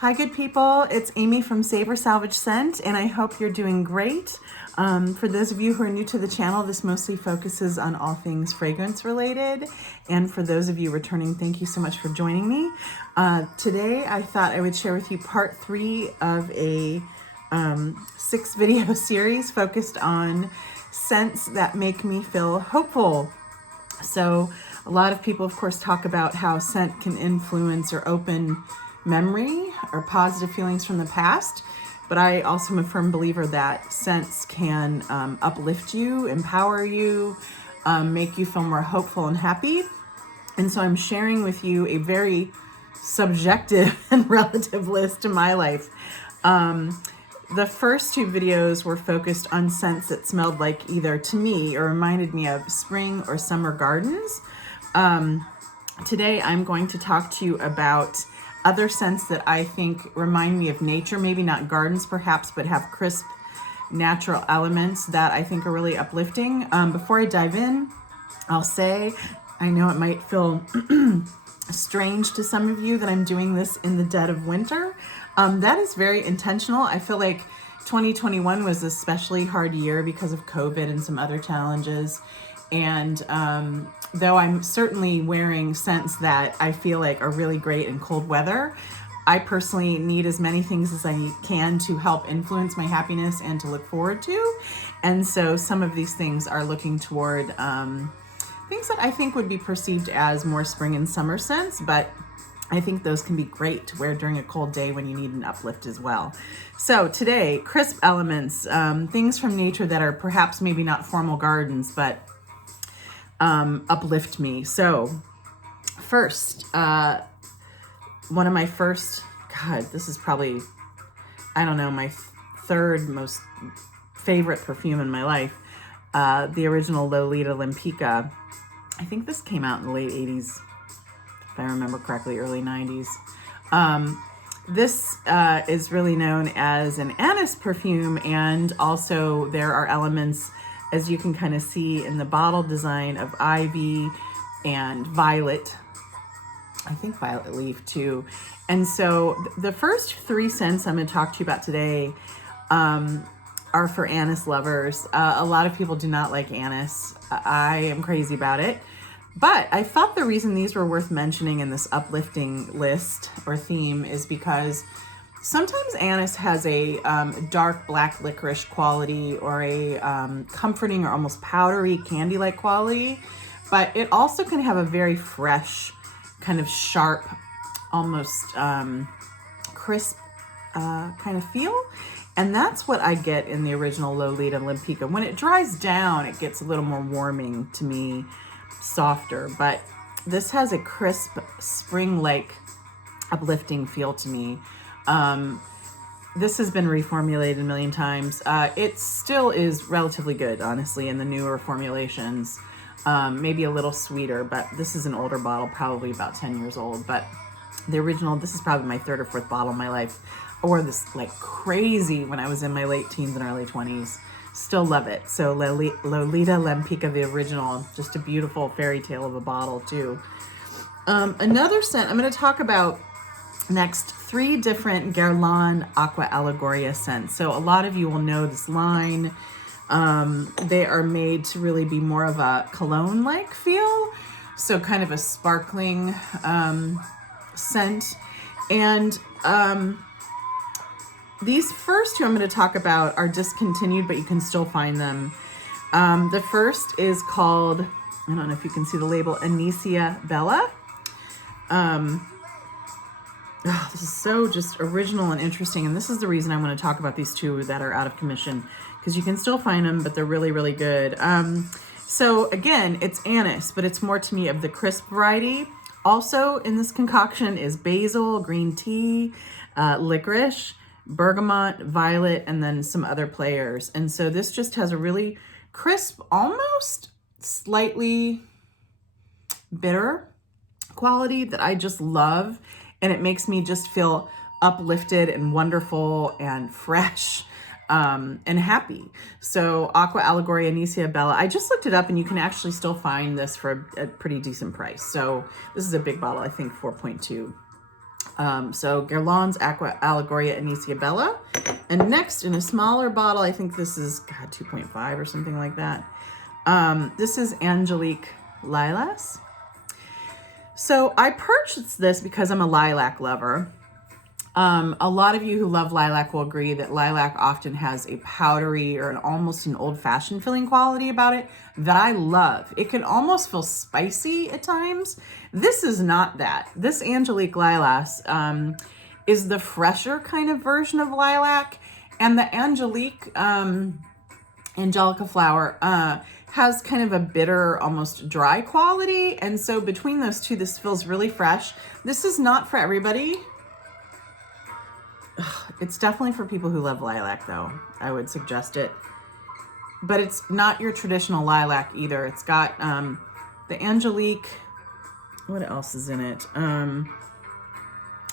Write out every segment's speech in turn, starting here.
Hi, good people. It's Amy from Savor, Salvage, Scent, and I hope you're doing great. For those of you who are new to the channel, this mostly focuses on all things fragrance related. And for those of you returning, thank you so much for joining me. Today, I thought I would share with you part 3 of a 6 video series focused on scents that make me feel hopeful. So a lot of people, of course, talk about how scent can influence or open memory or positive feelings from the past, but I also am a firm believer that scents can uplift you, empower you, make you feel more hopeful and happy. And so I'm sharing with you a very subjective and relative list to my life. The first 2 videos were focused on scents that smelled like either to me or reminded me of spring or summer gardens. Today I'm going to talk to you about other scents that I think remind me of nature, maybe not gardens perhaps, but have crisp natural elements that I think are really uplifting. Before I dive in, I'll say, I know it might feel strange to some of you that I'm doing this in the dead of winter. That is very intentional. I feel like 2021 was an especially hard year because of COVID and some other challenges. And though I'm certainly wearing scents that I feel like are really great in cold weather, I personally need as many things as I can to help influence my happiness and to look forward to. And so some of these things are looking toward things that I think would be perceived as more spring and summer scents, but I think those can be great to wear during a cold day when you need an uplift as well. So today, crisp elements, things from nature that are perhaps maybe not formal gardens, but uplift me. So first, one of my first, this is probably, I don't know, my third most favorite perfume in my life, the original Lolita Lempicka. I think this came out in the late 80s, if I remember correctly, early 90s. This is really known as an anise perfume, and also there are elements, as you can kind of see in the bottle design, of ivy and violet. I think violet leaf too. And so the first 3 scents I'm going to talk to you about today are for anise lovers. A lot of people do not like anise. I am crazy about it. But I thought the reason these were worth mentioning in this uplifting list or theme is because sometimes anise has a dark black licorice quality or a comforting or almost powdery candy-like quality, but it also can have a very fresh, kind of sharp, almost crisp kind of feel. And that's what I get in the original Lolita Lempicka. When it dries down, it gets a little more warming to me, softer, but this has a crisp, spring-like, uplifting feel to me. This has been reformulated a million times. It still is relatively good, honestly, in the newer formulations. Maybe a little sweeter, but this is an older bottle, probably about 10 years old. But the original, this is probably my 3rd or 4th bottle in my life. I wore this like crazy when I was in my late teens and early 20s. Still love it. So Lolita Lempicka, the original, just a beautiful fairy tale of a bottle too. Another scent I'm going to talk about next, 3 different Guerlain Aqua Allegoria scents. So a lot of you will know this line. They are made to really be more of a cologne-like feel. So kind of a sparkling scent. And these first 2 I'm going to talk about are discontinued, but you can still find them. The first is called, I don't know if you can see the label, Anisia Bella. This is so just original and interesting, and this is the reason I want to talk about these 2 that are out of commission, because you can still find them, but they're really, really good. So again, it's anise, but it's more to me of the crisp variety. Also in this concoction is basil, green tea, licorice, bergamot, violet, and then some other players. And so this just has a really crisp, almost slightly bitter quality that I just love. And it makes me just feel uplifted and wonderful and fresh and happy. So Aqua Allegoria Anisia Bella, I just looked it up and you can actually still find this for a pretty decent price. So this is a big bottle, I think 4.2. So Guerlain's Aqua, Allegoria, Anisia Bella. And next, in a smaller bottle, I think this is, God, 2.5 or something like that. This is Angelique Lilas. So I purchased this because I'm a lilac lover. A lot of you who love lilac will agree that lilac often has a powdery or almost an old-fashioned feeling quality about it that I love. It can almost feel spicy at times. This is not that. This Angelique Lilas is the fresher kind of version of lilac, and the Angelica flower has kind of a bitter, almost dry quality, and so between those two, this feels really fresh. This is not for everybody. It's definitely for people who love lilac, though. I would suggest it. But it's not your traditional lilac either. It's got the Angelique. What else is in it?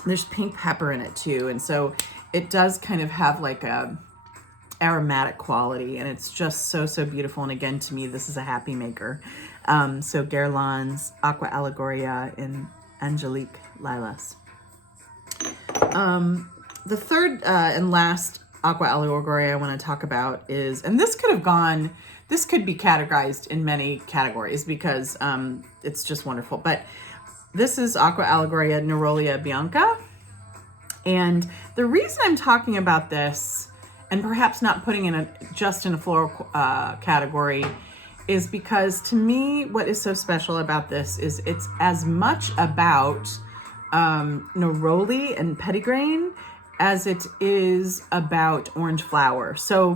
There's pink pepper in it, too. And so it does kind of have like a aromatic quality. And it's just so, so beautiful. And again, to me, this is a happy maker. So Guerlain's Aqua, Allegoria, and Angelique Lilas. The third and last Aqua Allegoria I want to talk about is, and this could be categorized in many categories because it's just wonderful. But this is Aqua Allegoria Nerolia Bianca. And the reason I'm talking about this, and perhaps not putting in just in a floral category, is because to me, what is so special about this is it's as much about neroli and petitgrain as it is about orange flower. So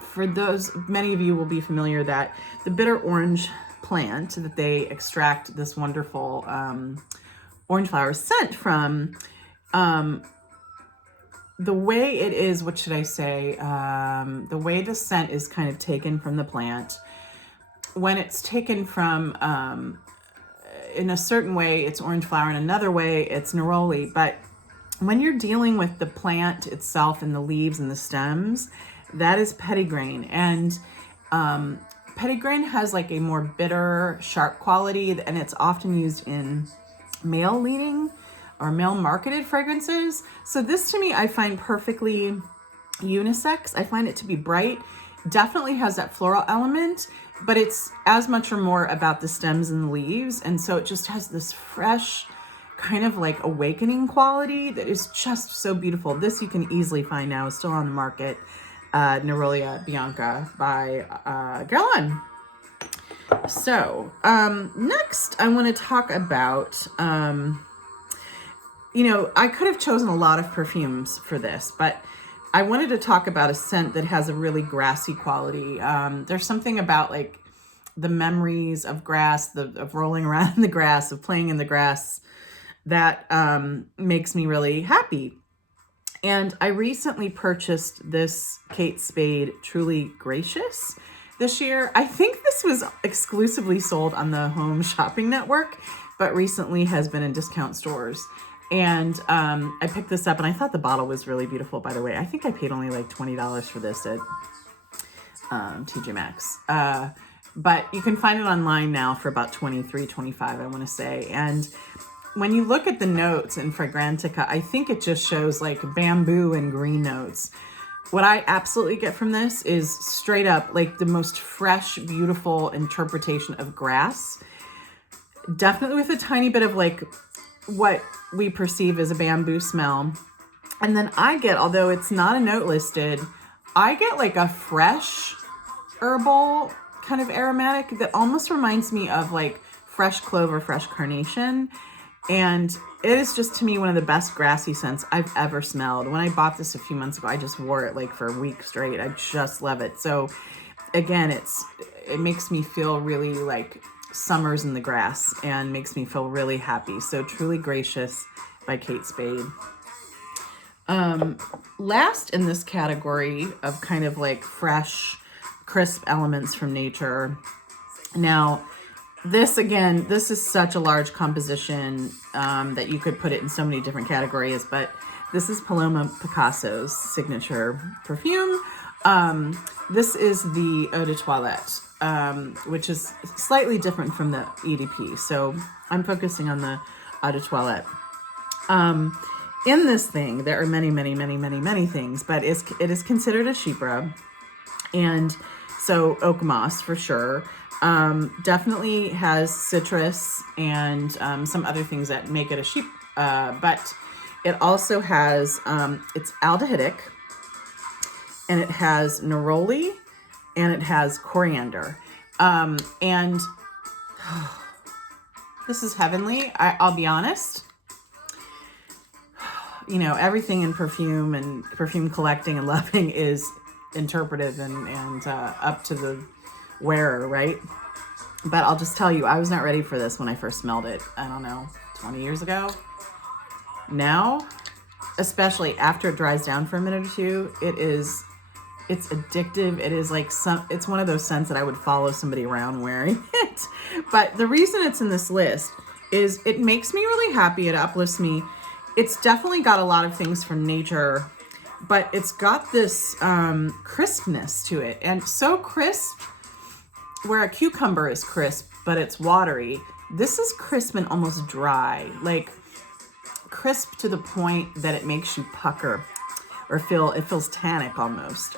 for those, many of you will be familiar that the bitter orange plant that they extract this wonderful orange flower scent from, the way it is, what should I say? The way the scent is kind of taken from the plant, when it's taken from, in a certain way, it's orange flower, in another way, it's neroli, but when you're dealing with the plant itself and the leaves and the stems, that is petitgrain. And petitgrain has like a more bitter, sharp quality, and it's often used in male-leaning or male-marketed fragrances. So this, to me, I find perfectly unisex. I find it to be bright. Definitely has that floral element, but it's as much or more about the stems and the leaves. And so it just has this fresh, kind of like awakening quality that is just so beautiful. This you can easily find now, is still on the market. Nerolia Bianca by Guerlain. So next I want to talk about, I could have chosen a lot of perfumes for this, but I wanted to talk about a scent that has a really grassy quality. There's something about like the memories of grass, of rolling around in the grass, of playing in the grass, that makes me really happy. And I recently purchased this Kate Spade Truly Gracious this year. I think this was exclusively sold on the Home Shopping Network, but recently has been in discount stores. And I picked this up, and I thought the bottle was really beautiful, by the way. I think I paid only like $20 for this at TJ Maxx. But you can find it online now for about $23-25, I want to say. And when you look at the notes in Fragrantica, I think it just shows like bamboo and green notes. What I absolutely get from this is straight up like the most fresh, beautiful interpretation of grass. Definitely with a tiny bit of like what we perceive as a bamboo smell. And then I get, although it's not a note listed, I get like a fresh herbal kind of aromatic that almost reminds me of like fresh clove or fresh carnation. And it is just, to me, one of the best grassy scents I've ever smelled. When I bought this a few months ago, I just wore it like for a week straight. I just love it. So again, it makes me feel really like summer's in the grass and makes me feel really happy. So Truly Gracious by Kate Spade. Last in this category of kind of like fresh, crisp elements from nature. Now, this is such a large composition that you could put it in so many different categories, but this is Paloma Picasso's signature perfume. This is the Eau de Toilette, which is slightly different from the EDP. So I'm focusing on the Eau de Toilette. In this thing, there are many, many, many, many, many things, but it is considered a sheep rub. And so oak moss for sure. Definitely has citrus and some other things that make it a sheep, but it also has, it's aldehydic, and it has neroli, and it has coriander. And this is heavenly. I'll be honest. You know, everything in perfume and perfume collecting and loving is interpretive and up to the wearer, right? But I'll just tell you, I was not ready for this when I first smelled it. I don't know, 20 years ago. Now, especially after it dries down for a minute or two, it's addictive. It is like it's one of those scents that I would follow somebody around wearing it. But the reason it's in this list is it makes me really happy. It uplifts me. It's definitely got a lot of things from nature, but it's got this crispness to it. And so crisp, where a cucumber is crisp, but it's watery. This is crisp and almost dry, like crisp to the point that it makes you pucker or it feels tannic almost.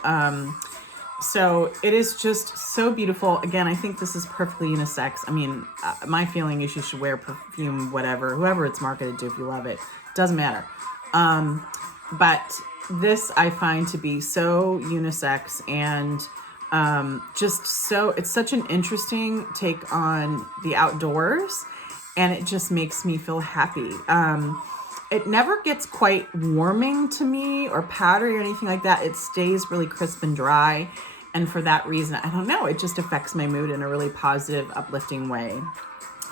So it is just so beautiful. Again, I think this is perfectly unisex. I mean, my feeling is you should wear perfume, whoever it's marketed to, if you love it, doesn't matter. But this I find to be so unisex and it's such an interesting take on the outdoors, and it just makes me feel happy. It never gets quite warming to me or powdery or anything like that. It stays really crisp and dry. And for that reason, I don't know, it just affects my mood in a really positive, uplifting way.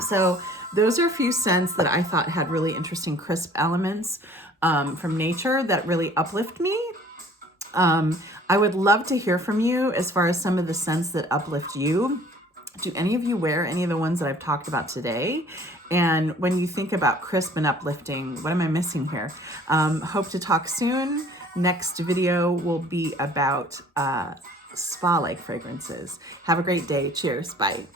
So those are a few scents that I thought had really interesting crisp elements from nature that really uplift me. I would love to hear from you as far as some of the scents that uplift you. Do any of you wear any of the ones that I've talked about today? And when you think about crisp and uplifting, what am I missing here? Hope to talk soon. Next video will be about spa-like fragrances. Have a great day. Cheers. Bye.